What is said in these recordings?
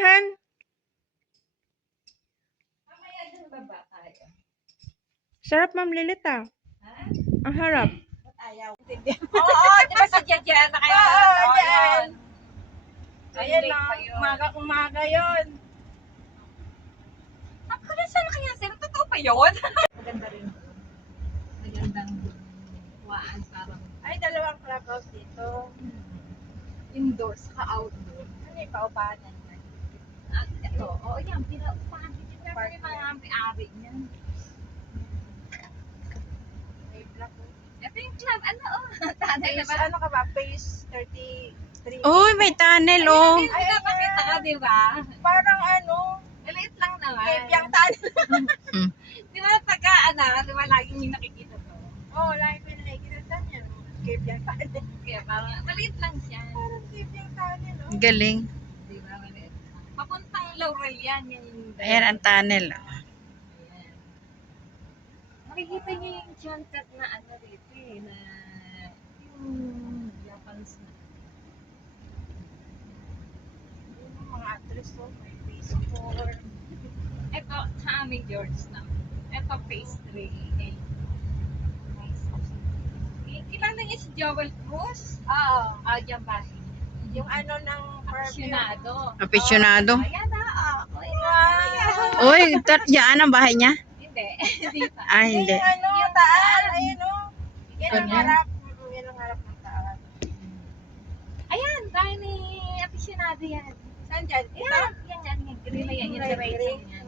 Han. Sarap, Ma'am Lilit, ah. Ang harap. Ayaw. Oo, di ba si Jejen na kayo? Oo, yan. Ayan lang, umaga yun. Ako na saan kaya sila? Totoo pa yun? Maganda rin. Magandang waan parang. Ay, dalawang clubhouse dito. Indoors, ka-outdoor. Ano yung paupahan yan? At ito, oo yan, pinaupahan dito. Pero yung mga may-ari niyan. Ito yung club, ano ano ka ba? Phase 33. Uy, may tunnel, oh. Ay, napakita ka, di ba? Parang ano, maliit lang naman. Cave yung tunnel. Di ba di ba laging yung nakikita to? Oo, lagi ko yung nakikita tunnel. Cave yung tunnel. Kaya parang, maliit lang siya. Parang cave yung tunnel, no? Galing. Di ba, maliit. Papuntang Laurel yan. Ayan ang tunnel. Makikita niyo yung junket na ano dito eh, na yung Japanese na. Yung mga actress to, may phase 4. Ito, sa aming Georgetown. Ito, phase 3. Kilala niya si Joel Cruz? Oo. Diyan ba? Yung ano ng aficionado. Aficionado. Ayan na. Uy, yan ang bahay niya? Hindi. Hindi pa. Ah, hindi. Yung ano, yung taas. Ayun o. Yan ang harap. Yan ang harap ng taas. Ayan, dahil ni aficionado yan. Saan dyan? Yan. Yan. Green na yan. Yung racing yan.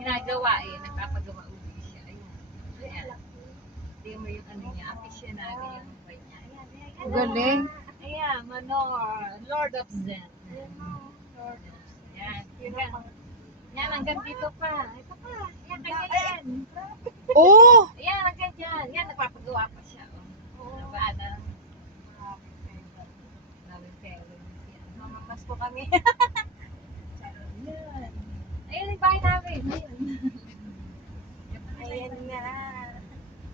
Ginagawa eh. Nagpapagawa uli siya. Ayan. Hindi mo yung ano niya. Aficionado yung mukha niya. Ayan. Galing. Ayan. Manor. Lord of Zen. Lord of Zen. Ayan. Yan, hanggang dito pa. Ito pa. Yan, kanya yan. Oh! Yan, hanggang dyan. Yan, nagpapagawa pa siya. Ano ba, ano? Maraming parents yan. Mamamas po kami. Yan. Ayun, yung bahay namin. Ayan nga.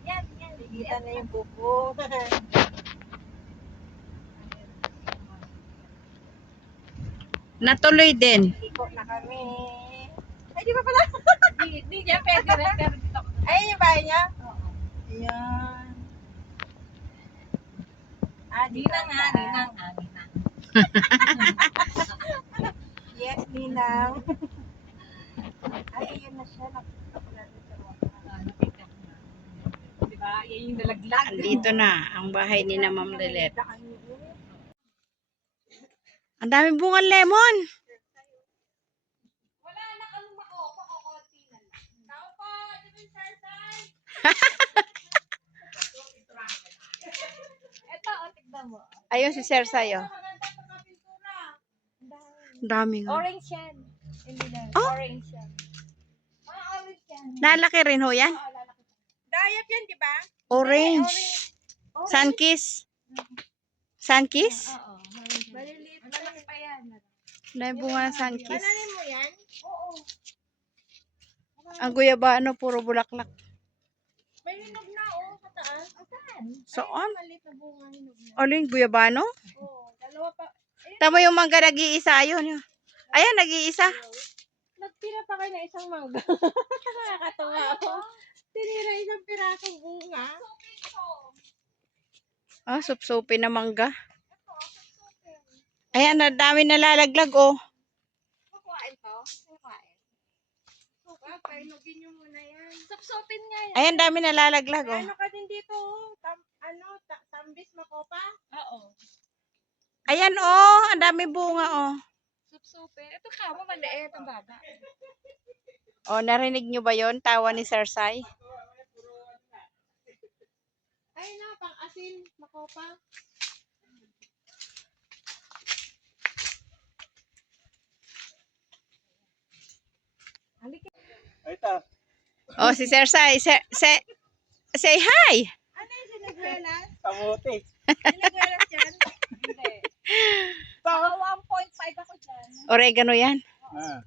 Yan. Kita na yung buko. Natuloy din. Ikot na kami. Ay, di ba pala? Di niya pwede rin. Pero dito. Ayun yung bahay niya? Oo. Ayan. Ninang. Yes, Ninang. Ay, ayun na siya. Nakita ko na rin sa mga. Di ba? Yan yung nalaglag. Andito na ang bahay ni na Ma'am Lilit. Ang daming bungang lemon. Wala na kang pakukunti na lang. Tao po, di ba yung sarsay? Ito, tignan mo. Ayun si Sir Sayo. Maganda sa kapintura. Ang dami nga. Orange yan. Hindi na. Oh? Orange yan. Mga orange yan. Nalaki rin ho yan. Diet yan, di ba? Orange. Sunkiss. Sunkiss? Oo. Maliliit. Malaki pa yan. Dahil bunga ng sunkiss. Bananin mo yan? Oo. Ang guyabano, puro bulaklak. May hinog na, sa taas. Saan? Saan? Maliit na bunga hinog na. Aling guyabano? Oo. Dalawa pa. Tama yung mangga nag-iisa yun. Ayan, nag-iisa. Nagtira pa kayo na isang mangga. Nakakatawa ako. Tinira isang pirasong bunga. Ah, sup-supin na mangga. Ayan, ang dami nalalaglag, oh. Kukuhain to? Kukuhain. Painugin nyo muna yan. Supsupin nga yan. Ayan, dami nalalaglag, oh. Ano ka din dito? Tambis makopa? Oo. Ayan, oh. Ang dami bunga, oh. Supsupin. Ito ka mo, maliit ang baba. Oh, narinig nyo ba yon? Tawa ni Sir Sai? Ay na, pang asin, makopa. Ay, ta. Oh, si Sir Sai. Say hi! Ano yung sinagwelas? Kamuti. Sinagwelas yan? Hindi. Baka 1.5 ako dyan. Oregano yan. Ah.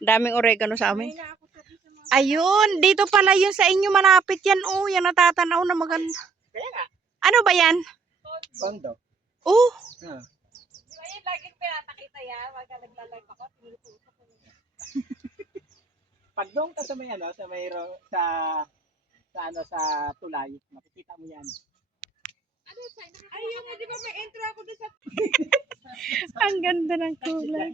Daming oregano sa amin. May na ako sabi sa mga... Ayun, dito pala yun sa inyo malapit yan. Oh, yan natatanaw na maganda. Kaya nga. Ano ba yan? Tondo. Oh, Ah. Di ba yun, laging pinatakita yan. Pagka nagla-live ako, tinutusok ko. Pag doon ka sa may ano, sa may sa ano sa tulay, makikita mo yan. Ay, yung di ba may intro ako doon sa... Ang ganda ng kulay.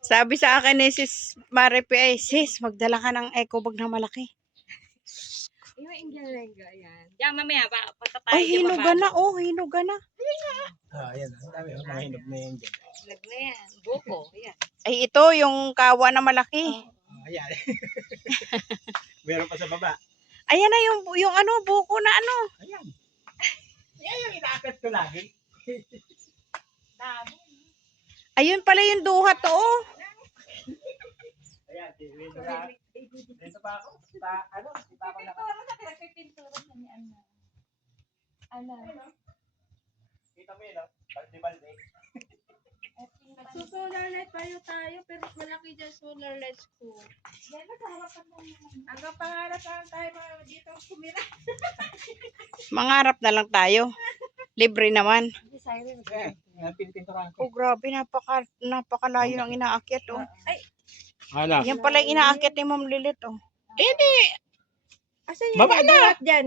Sabi sa akin ni Sis Maripe ay, sis, magdala ka ng eco bag na malaki. Yung Ingalenga, yan. Yan, mamaya, patatay. Ay, hinuga na, oh, hinuga na. Ayan, ang dami, mga hinog na yan dyan. Lag na yan. Buko, yan. Ay, ito, yung kawa na malaki. Ayan. Meron pa sa baba. Ayan na yung ano, buko na ano. Ayan. Yan yung inaakit ko lagi. Dami. Ayun pala yung duhat, oh. Ayan, dito pa ako. Ano, dito pa ako na. Pintura sa pinagpipintura sa ni Ana. Ana. Kita mo yun, no? Balde-balde. Solar light tayo, pero malaki dyan solar lights ko. Yan na, sa harapan mo naman. Hanggang pangarap lang tayo mga dito kumira. Mangarap na lang tayo. Libre naman. Pinipinturahan Oh, ko. grabe, napakalayo ng inaakyat, oh. Ay, Hala. Yan pala yung inaakyat ni Ma'am Lilit, oh. asan Baba yan? na! Buhat dyan.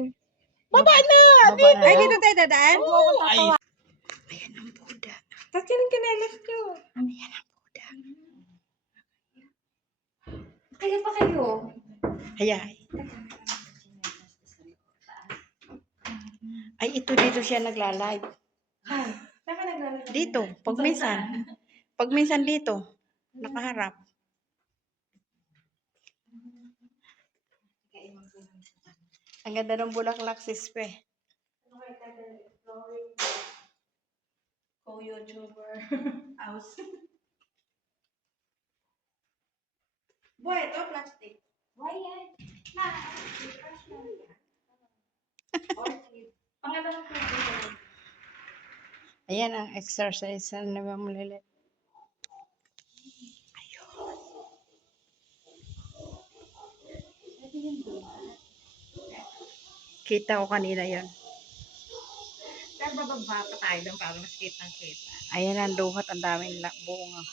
Baba na! Baba na. Ay, dito tayo dadaan? Ay, Ayan ang Buddha. Tapos yung kinelas ko. Ayan ang Buddha. Kaya pa kayo? Hayay. Ay, ito dito siya nagla-live. Ay, saan ka naglalagay? Dito, pag minsan. Pag minsan dito, nakaharap. Ang ganda ng bulaklak, sispe. Co-YouTuber. House. Boy, ito plastic. Why yan? Na. Pangalan ko. Ayan ang exercise na Ma'am Lilit. Kita ko kanina yon. Kaya bababa pa tayo doon para mas kitang-kita. Ayan ang duhat, ang daming bunga.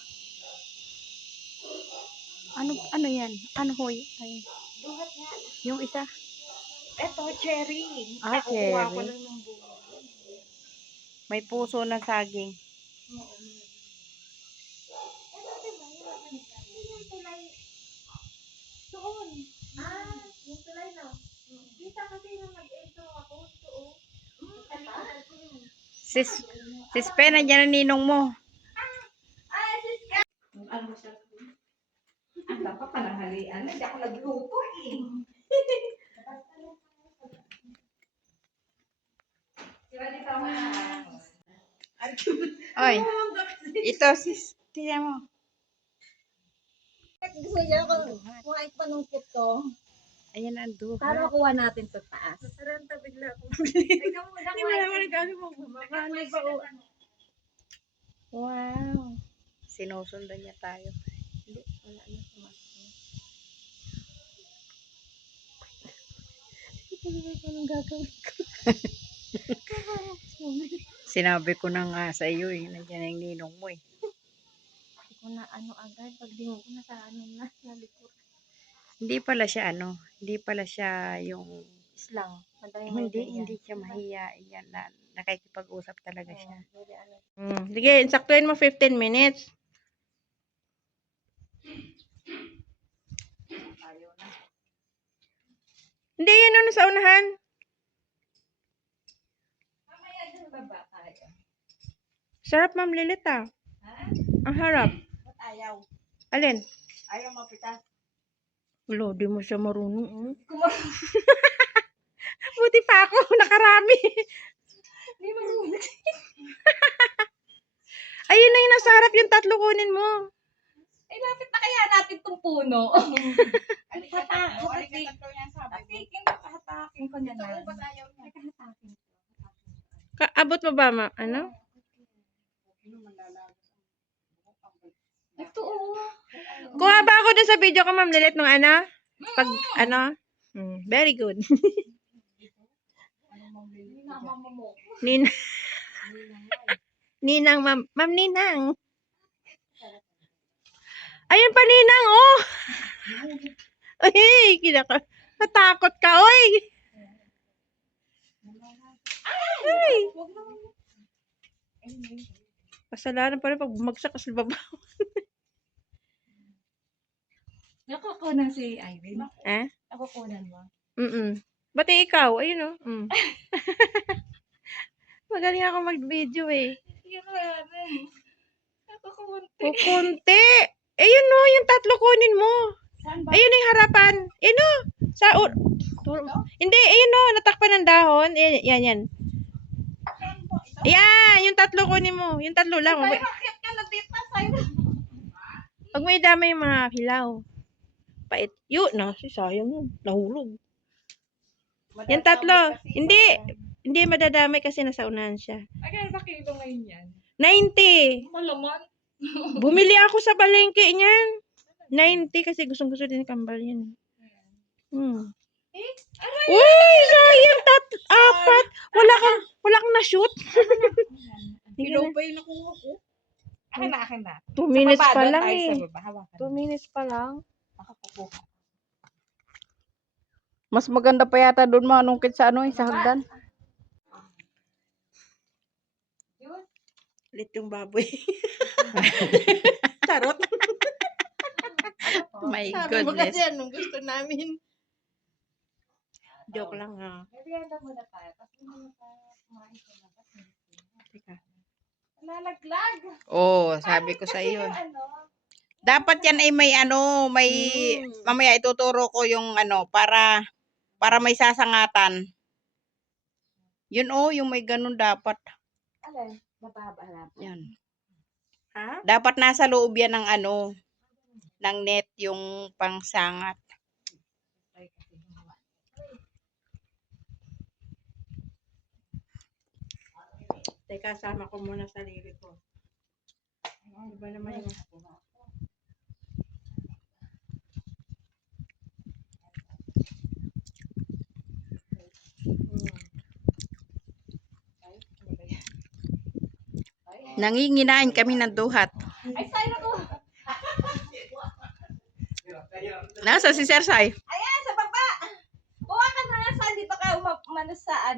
Ano yan? Ano hoy? Ay, Duhat nga. yung isa. Ito, cherry. Ah, Nakukuha ko cherry. lang ng bunga. May puso na saging. Oo. Ito, diba? Yung tulay. Doon. Ah, yung tulay na. Kita kasi nung nag-intro ako. Doon. Sis Pe, nandiyan ang ninong mo. Ay, sis ka! Ano siya? Ang dapat pananghalian. Hindi ako nagluto eh. Diba di ka Oy, ito sis. Tingnan mo. Gusto niya ako kuhain panungkit ko. Ayan ang duhat. Para makuha natin sa taas. Masaranta bigla ako. Ikaw mo na kuhain. Wow. Sinusundan niya tayo. Hindi, wala na sumasunod. Anong gagawin ko? Sinabi ko na nga sa iyo eh. Nandiyan ang ninong mo eh. Hindi ko na ano agad. Paglingon ko na sa ano na. Nalikot. Hindi pala siya ano. Hindi pala siya yung... Islang. Hindi siya mahiyain yan. Nakikipag-usap talaga siya. Sige, insaktuin mo 15 minutes. Hindi, yan ano sa unahan. Mamaya dun baba tayo. Sarap, Ma'am Lilit ah. Ang harap. Ayaw. Alin? Ayaw mapita. Wala, di mo siya marunong. Buti pa ako, nakarami. Di marunong. Ayun na yung nasa harap, yung tatlo kunin mo. Eh, bakit na kaya natin itong puno? Hatakin ko na lang. Abot mo ba, ma? Ano? Ito, kuha ba ako dun sa video ko, Ma'am Lilit, nung ano? Pag, ano? Very good. Ninang. Ninang, Ma'am Ninang. Ayun pa, Ninang, oh. Ay, natakot ka, oy. Ay. Kasalanan pa rin pag bumagsak ka sa baba. Nakukunan si Irene. Nakukunan mo. Bati ikaw, ayun, oh. Magaling ako mag-video, eh. Kukunti. Ayun, no, yung tatlo kunin mo. Ayun yung harapan. Ayun, no. Hindi, ayun, no, natakpan ng dahon. Yan. Yan, yung tatlo kunin mo. Yung tatlo lang. Bakit ka na dito sa'yo? Pag may dama yung mga hilaw. Pait. Yun, sayang yun. Nahulog. Yan tatlo. Hindi madadamay kasi nasa unahan siya. Ay, ba kilo ngayon yan? 90. Malaman. Bumili ako sa palengke niyan. 90 kasi gustong-gusto din ni Kambal yan. Uy, sayang apat. Wala kang na-shoot. Kilo pa yung nakuha ko. Akin na. 2 minutes pa lang tayo eh. sa baba. Hawakan. 2 minutes pa lang. Makakukuha. Mas maganda pa yata doon manungkit sa sa hagdan. Lit yung baboy. Charot. My goodness. Kasi anong gusto namin. Joke lang ha. Naganda muna tayo. Tapos muna tayo kumain sa labas. Teka. Lalaglag. Oh, sabi ko sa iyo. Ano? Dapat yan ay may mamaya ituturo ko yung para may sasangatan. Yun yung may ganun dapat. Alin? Mababa lang. Yan. Ha? Dapat nasa loob yan ng ng net yung pangsangat. Teka, sama ko muna sarili ko. Ano ba naman yung Nanginginain kami ng duhat. Ay, sa'yo ko. Nasa si Sersay? Ayan, sa baba. Buwa ka na nga saan dito ka umano sa